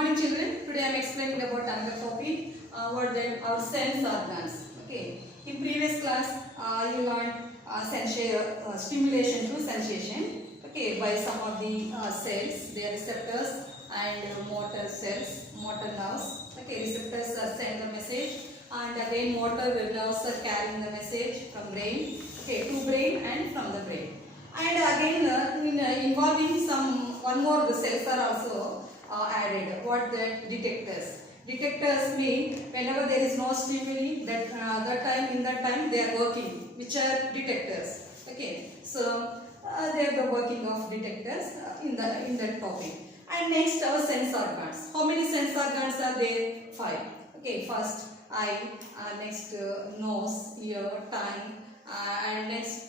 morning, children. Today I am explaining about another topic, our sense organs. Okay. In previous class, you learned stimulation through sensation. Okay, by some of the cells, their receptors and motor cells, motor nerves. Okay, receptors are send the message, and again motor nerves are carrying the message from brain. Okay, to brain and from the brain. And again, involving one more cells are also added. What the detectors? Detectors mean whenever there is no stimuli, in that time they are working. Which are detectors? Okay, so they are the working of detectors in that topic. And next, our sense organs. How many sense organs are there? 5. Okay, first eye, next nose, ear, tongue, and next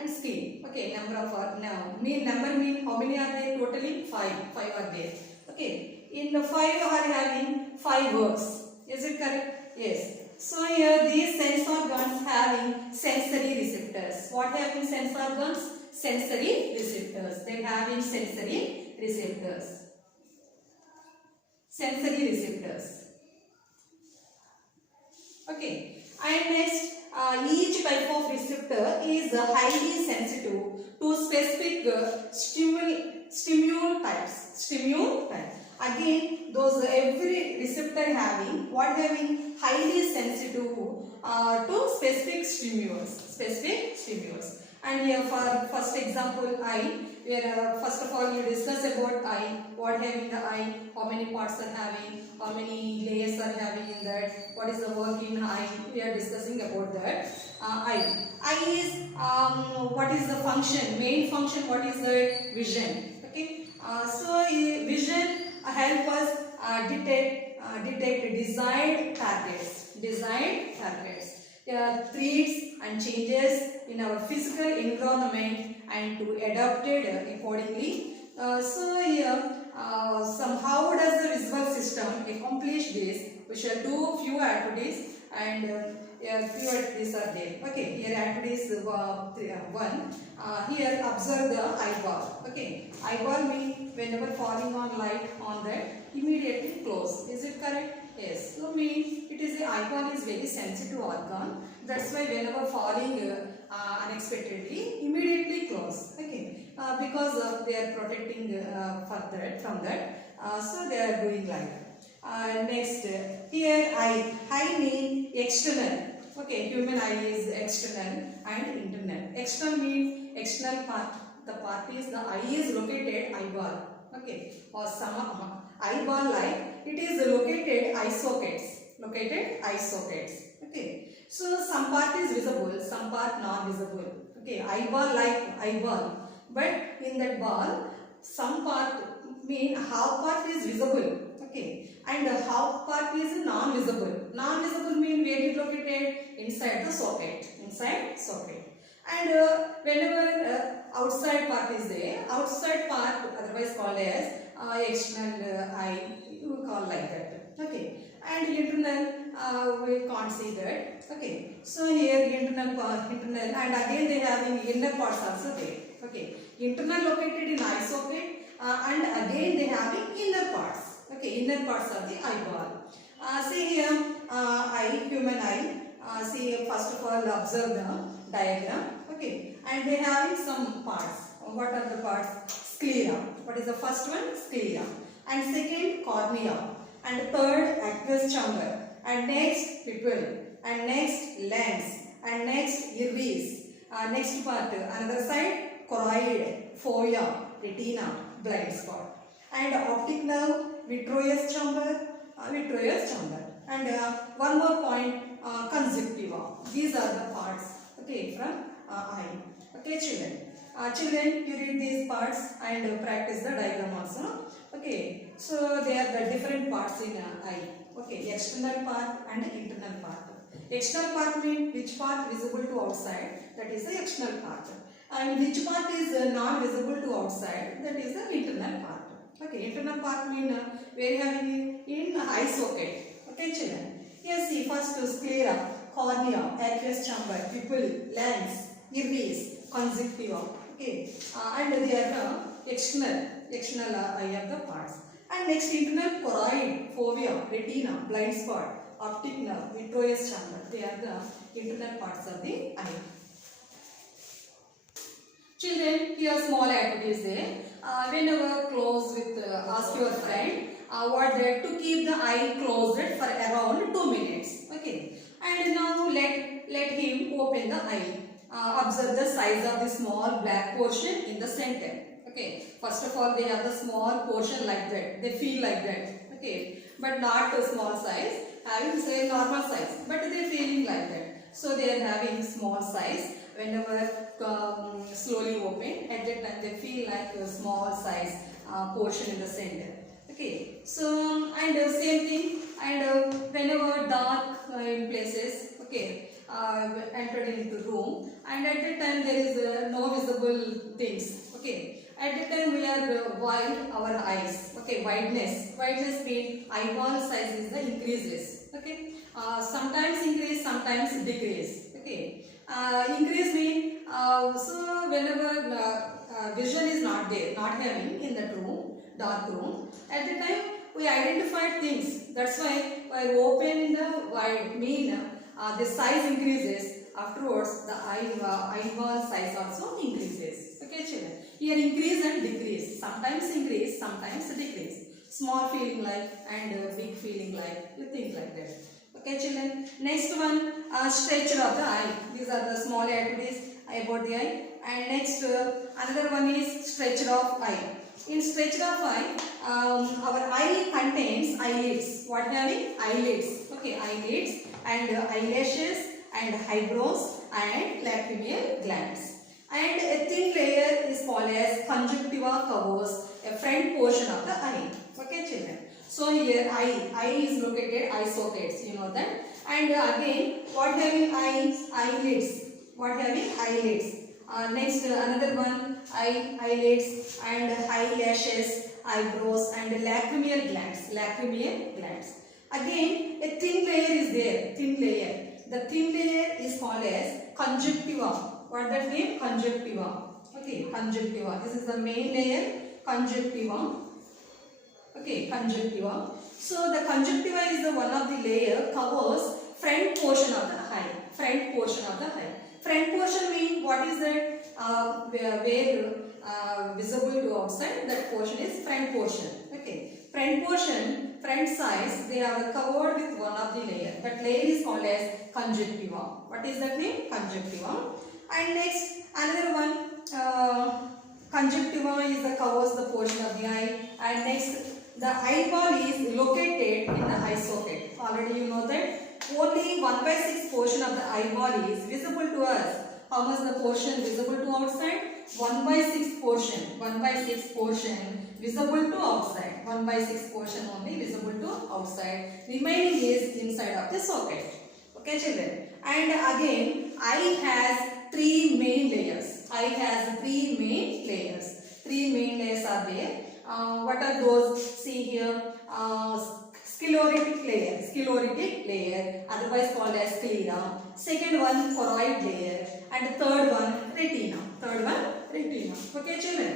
and skin. Okay, number of now number mean how many are there totally? 5 are there. Okay, in the 5 are having 5 words. Is it correct? Yes. So here these sense organs having sensory receptors. What having sense organs? Sensory receptors. They having sensory receptors. Sensory receptors. Okay, and next. Each type of receptor is highly sensitive to specific stimuli types. Again, those every receptor having highly sensitive to specific stimulus. And here for first example, eye. Where first of all you discuss about eye. What having the eye? How many parts are having? How many layers are having in that? What is the work in eye? We are discussing about that. Eye. Eye is what is the function? Main function. What is the vision? Okay. So vision help us detect desired targets. Threats and changes in our physical environment and to adapt it accordingly. So here, how does the visual system accomplish this? We shall do few activities and few activities are there. Okay, here activities 1. Here observe the eyeball. Okay, eyeball means whenever falling on light on that, immediately close. Is it correct? Yes. So means it is the eyeball is very sensitive organ. That's why whenever falling unexpectedly, immediately close. Okay. Because they are protecting from that. So they are doing like that. Next, here eye. Eye means external. Okay. Human eye is external and internal. External means external part. The part is the eye is located eyeball. Okay. Or some eyeball like it is located eye sockets. Okay. So some part is visible, some part non-visible. Okay. Eyeball like eyeball. But in that ball, some part mean half part is visible. Okay. And half part is non-visible. Non-visible mean where it is located? Inside the socket. And whenever outside part is there, outside part otherwise called as external eye, you call like that. Okay. And internal we can't see that. Okay. So here internal and again they have in inner parts also there. Okay. Internal located in eye socket and again they have in inner parts. Okay. Inner parts of the eyeball. See here human eye. See first of all observe the diagram. Okay. And they have some parts. What are the parts? Sclera. What is the first one? Sclera. And second, cornea. And third, aqueous chamber. And next, pupil. And next, lens. And next, iris. Next part, another side, choroid, fovea, retina, blind spot. And optic nerve, vitreous chamber. And one more point, conjunctiva. These are the parts. Okay, from eye. Okay, children. Children, you read these parts and practice the diagram also. Okay, so they are the different parts in eye. Okay, external part and internal part. External part means which part visible to outside, that is the external part. And which part is non-visible to outside, that is the internal part. Okay, internal part means we are having in eye socket. Okay, children. Here see first sclera, cornea, aqueous chamber, pupil, lens, iris, conjunctiva. Okay, and they are the external eye of the parts. And next, internal choroid, fovea, retina, blind spot, optic nerve, vitreous chamber. They are the internal parts of the eye. Children, here small activities there. Whenever close with, ask your friend what that to keep the eye closed for around 2 minutes. Okay. And now let him open the eye. Observe the size of the small black portion in the center. Okay. First of all, they have the small portion like that. They feel like that. Okay. But not a small size. Having say normal size. But they are feeling like that. So they are having small size. Whenever slowly open, at that time they feel like a small size portion in the center. Okay. So and same thing. And whenever dark in places. Okay. Entered into room, and at that time there is no visible things. Okay. At that time we are wide our eyes. Okay. Wideness means eyeball size is the increases. Okay. Sometimes increase, sometimes decrease. Okay. Increase means so whenever vision is not there, not having in that room, dark room, at the time we identify things. That's why I open the wide mean the size increases. Afterwards, the eyeball size also increases. Okay, children. Here increase and decrease. Sometimes increase, sometimes decrease. Small feeling like and big feeling like. You think like that. Okay, children. Next one, stretcher of the eye. These are the small activities about the eye. And next, another one is stretcher of eye. In stretcher of eye, our eye contains eyelids. What having? Eyelids. Okay, eyelids and eyelashes and eyebrows and lacrimal glands. And a thin layer is called as conjunctiva, covers a front portion of the eye. Okay, children. So here eye is located, eye sockets, you know that. And again, what having eyes? Eyelids. What having? Eyelids. Next, another one, eyelids and eyelashes, eyebrows and lacrimal glands. Lacrimal glands. Again, a thin layer is there. Thin layer. The thin layer is called as conjunctiva. What that name? Conjunctiva. Okay, conjunctiva. This is the main layer. Conjunctiva. Okay, conjunctiva. So the conjunctiva is the one of the layer covers front portion of the eye. Front portion of the eye. Front portion means what is that? Where visible to outside. That portion is front portion. Okay. Front portion, front sides, they are covered with one of the layer. That layer is called as conjunctiva. What is that name? Conjunctiva. And next, another one, conjunctiva is the covers the portion of the eye. And next, the eyeball is located in the eye socket. Already you know that. Only 1/6 portion of the eyeball is visible to us. How much the portion visible to outside? 1/6 portion. 1/6 portion visible to outside. 1/6 portion only visible to outside. Remaining is inside of the socket. Okay, children. And again, eye has 3 main layers. Eye has 3 main layers. 3 main layers are there. What are those? See here. Sclerotic layer, otherwise called as sclera. Second one, choroid layer, and third one, retina. Okay, children.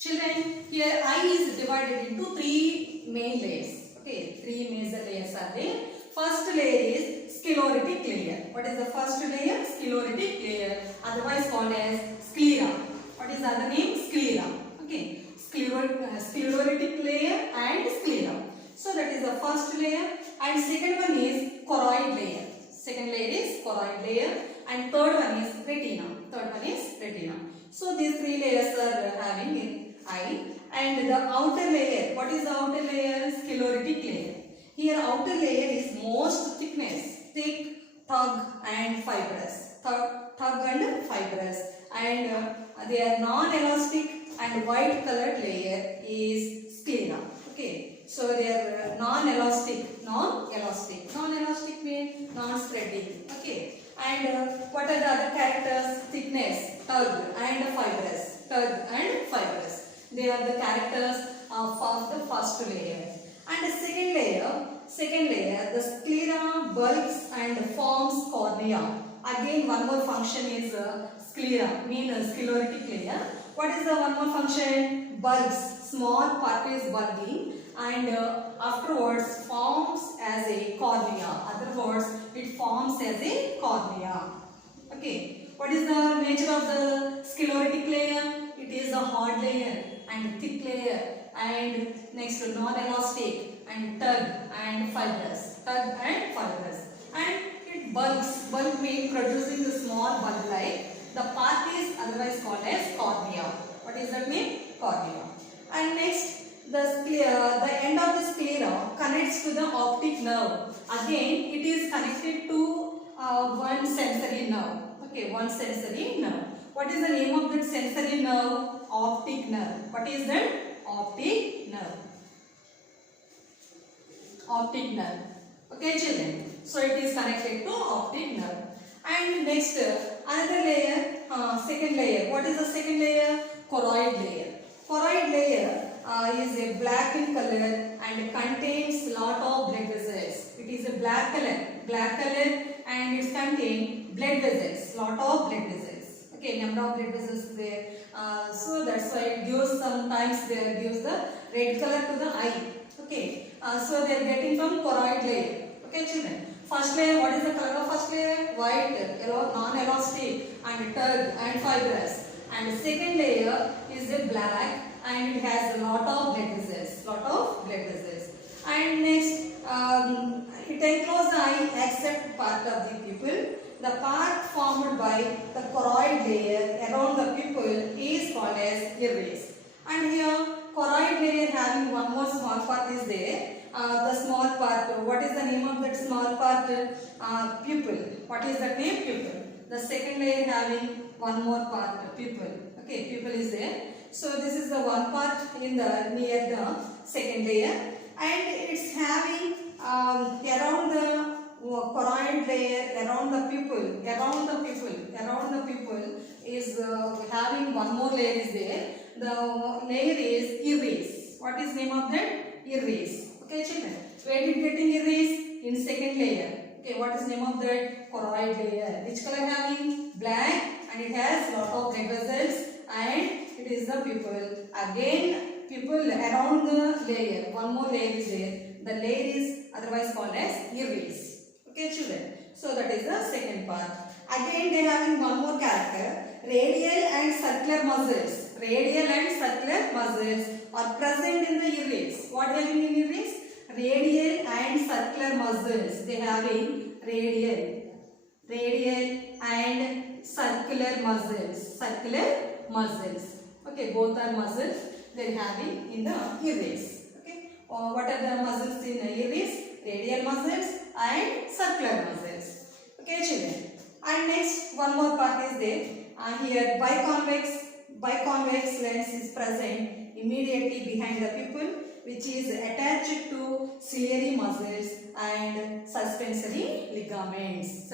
Children, here eye is divided into 3 main layers. Okay, 3 major layers are there. First layer is sclerotic layer. What is the first layer? Sclerotic layer, otherwise called as sclera. What is the other name? Sclera. Okay. Sclerotic layer and sclera. So that is the first layer, and second one is choroid layer. Second layer is choroid layer, and third one is retina. So these 3 layers are having in eye. And the outer layer, what is the outer layer? Sclerotic layer. Here outer layer is most thickness, thick, thug and fibrous. And they are non-elastic. And white colored layer is sclera. Okay. So they are non-elastic. Non-elastic means non-spreading. Okay. And what are the other characters? Thickness, tug and fibrous. They are the characters of the first layer. And the second layer, the sclera bulks and forms cornea. Again, one more function is sclera, means sclerotic layer. What is the one more function? Bulbs. small part is bulgy and afterwards forms as a cornea. Other words, it forms as a cornea. Okay, what is the nature of the sclerotic layer? It is a hard layer and thick layer, and next to non-elastic and tug and fibrous, and it bulks. Bulk means producing the small bulb like. The part is otherwise called as cornea. What is that mean? Cornea. And next, the end of the sclera connects to the optic nerve. Again, it is connected to one sensory nerve. Okay, one sensory nerve. What is the name of that sensory nerve? Optic nerve. What is that? Optic nerve. Optic nerve. Okay, children. So it is connected to optic nerve. And next, another layer, second layer. What is the second layer? Choroid layer. Choroid layer is a black in color and contains lot of blood vessels. It is a black color, and it contains blood vessels, lot of blood vessels. Okay, number of blood vessels there. So that's why it gives, sometimes there gives the red color to the eye. Okay, so they are getting from choroid layer. Okay, children. First layer, what is the color of first layer? White, yellow, non-elastic and tug and fibrous. And the second layer is a black and it has a lot of blood vessels. And next, it encloses the eye except part of the pupil. The part formed by the choroid layer around the pupil is called as iris. And here, choroid layer having one more small part is there. The small part, what is the name of that small part? Pupil. What is that name? Pupil. The second layer having one more part, pupil. Okay, pupil is there. So this is the one part in the near the second layer, and it's having around the choroid layer, around the pupil is having one more layer is there. The layer is iris. What is name of that? Iris. Okay, children. Where did getting iris? In second layer. Okay, what is name of that? Choroid layer. Which color having? Black, and it has lot of blood vessels, and it is the pupil. Again, pupil around the layer. One more layer is there. The layer is otherwise called as iris. Okay, children. So that is the second part. Again, they having one more character. Radial and circular muscles. Radial and circular muscles are present in the iris. What having in iris? Radial and circular muscles. They having radial and circular muscles. Okay, both are muscles they are having in the iris. Okay, what are the muscles in the iris? Radial muscles and circular muscles. Okay, children. And next, one more part is there. Here, biconvex lens is present immediately behind the pupil, which is attached to ciliary muscles and suspensory ligaments.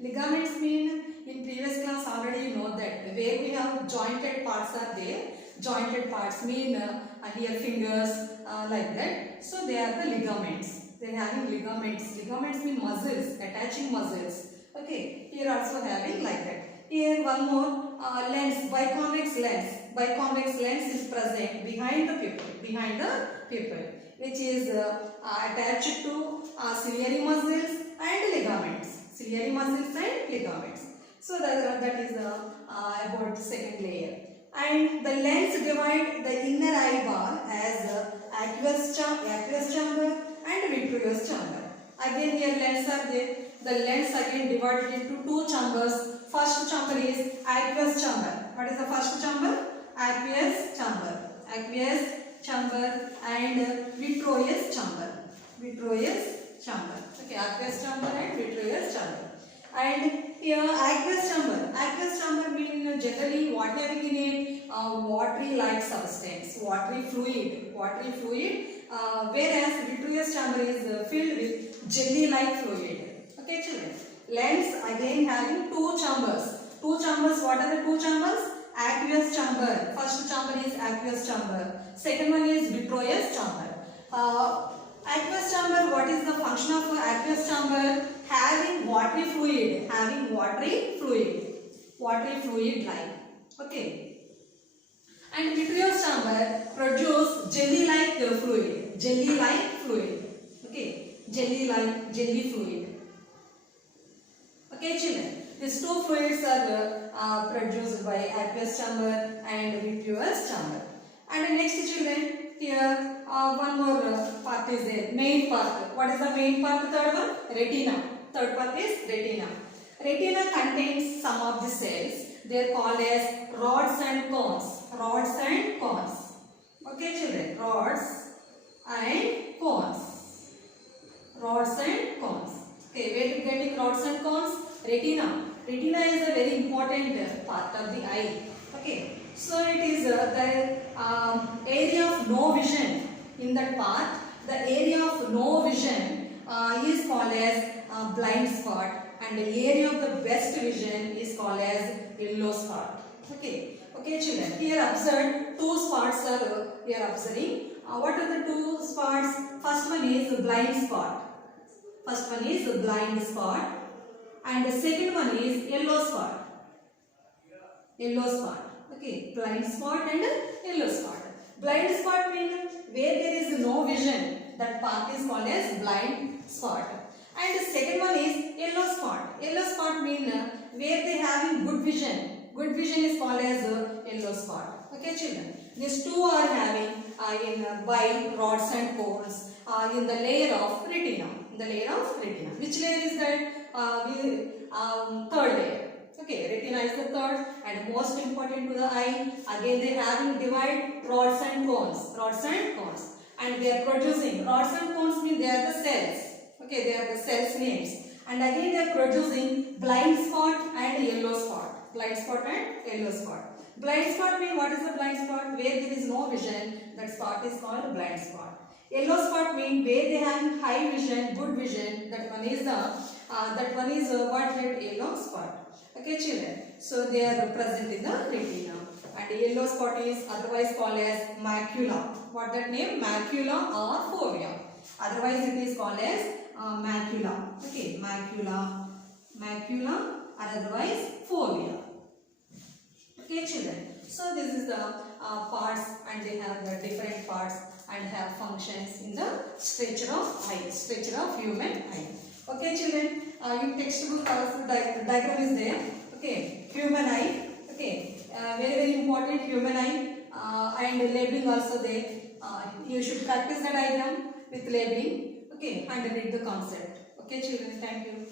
Ligaments mean, in previous class already you know that where we have jointed parts are there. Jointed parts mean here fingers like that. So they are the ligaments. They are having ligaments. Ligaments mean muscles, attaching muscles. Okay, here also having like that. Here one more lens, biconvex lens. Biconvex lens is present behind the pupil, which is attached to ciliary muscles and ligaments. So that is about second layer. And the lens divide the inner eyeball as aqueous chamber and vitreous chamber. Again, here lens are there. The lens again divided into two chambers. First chamber is aqueous chamber. What is the first chamber? Aqueous chamber and vitreous chamber. Okay, aqueous chamber and vitreous chamber. And here aqueous chamber means generally what having in it? Watery like substance, watery fluid. Whereas vitreous chamber is filled with jelly like fluid. Okay, children. Lens again having two chambers. What are the two chambers? Aqueous chamber. First chamber is aqueous chamber. Second one is vitreous chamber. Aqueous chamber, what is the function of aqueous chamber? Having watery fluid like. Okay. And vitreous chamber produce jelly-like fluid. Jelly-like fluid. Okay, jelly fluid. Okay, children. These two fluids are produced by aqueous chamber and vitreous chamber. And next, children, here one more part is there. Main part. What is the main part? Third one, retina. Third part is retina. Retina contains some of the cells. They are called as rods and cones. Rods and cones. Okay, children. Rods and cones. Rods and cones. Okay, where to getting rods and cones? Retina. Retina is a very important part of the eye. Okay, so it is the area of no vision in that part. The area of no vision is called as blind spot, and the area of the best vision is called as yellow spot. Okay, okay, children. Here observed two spots are we are observing. What are the two spots? First one is blind spot. First one is blind spot. And the second one is yellow spot. Yellow spot. Okay, blind spot and yellow spot. Blind spot means where there is no vision. That part is called as blind spot. And the second one is yellow spot. Yellow spot means where they having good vision. Good vision is called as yellow spot. Okay, children. These two are having by rods and cones in the layer of retina. The layer of retina. Which layer is that? Third layer. Okay, retina is the third and most important to the eye. Again, they having divide rods and cones. Rods and cones, and they are producing rods and cones mean they are the cells. Okay, they are the cells names. And again, they are producing blind spot and yellow spot. Blind spot and yellow spot. Blind spot mean what is the blind spot? Where there is no vision. That spot is called blind spot. Yellow spot means where they have high vision, good vision. That one is what head yellow spot. Okay, children. So they are present in the retina. And yellow spot is otherwise called as macula. What that name? Macula or fovea. Otherwise it is called as macula. Okay, macula and otherwise fovea. Okay, children. So this is the parts, and they have the different parts and have functions in the structure of eye, structure of human eye. Okay, children. Your textbook also diagram is there. Okay, human eye. Okay, very important human eye, and labeling also there. You should practice the diagram with labeling. Okay, and read the concept. Okay, children. Thank you.